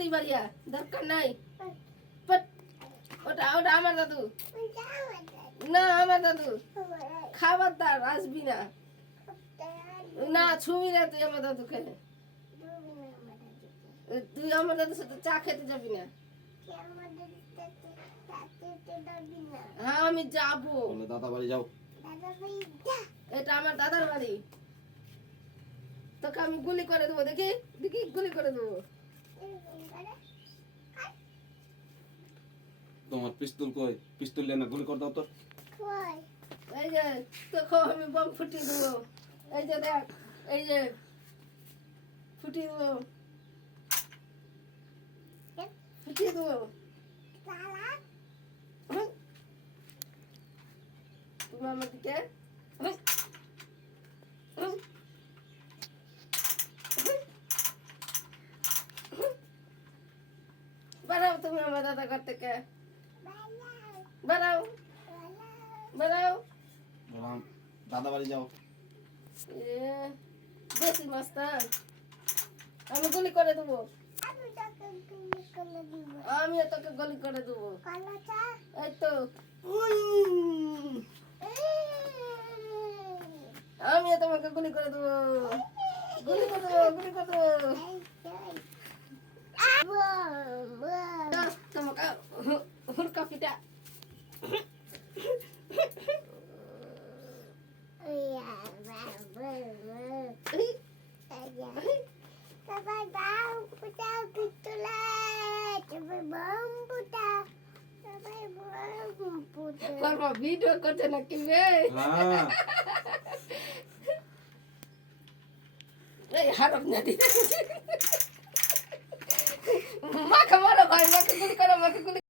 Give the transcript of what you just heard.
তুই বাড়িয়া দরকার নাই পট। ওটা ওটা আমার দাদু না, আমার দাদু খাবারদার আসবি না, না ছুবি না তুই আমার দাদুকে, তুই আমার দাদুর সাথে চা খেতে যাবি না। হ্যাঁ আমি যাবো, দাদা বাড়ি যাও। এটা আমার দাদার বাড়ি, তোকে আমি গুলি করে দেবো, দেখি দেখি গুলি করে দেবো। তোমার পিস্তল কই? পিস্তল নিয়ে না গুলি করে দাও তো। এই যে তোকে আমি বম ফুটিয়ে দেবো, এই যে দেখ, এই যে ফুটিয়ে দেবো, ফুটিয়ে দেবো। তুমি আমার দিকে বাড়াও, তুমি আমার দাদা ঘর থেকে বাড়াও, বাড়াও। বললাম দাদা বাড়ি যাও। বেশি মাস্টার, আমি গুলি করে দেবো, আমিও তোকে গুলি করে দেবো। এই তো আমিও তোমাকে গুলি করে দেবো, গুলি করে দেবো, গুলি করে দেবো। তোমাকে হুড়কা পিটা। ভিডিও করছে নাকি রে? এই হারক না দিতে মাকে মারো ভাই, মাকে গুলি করো, মাকে গুলি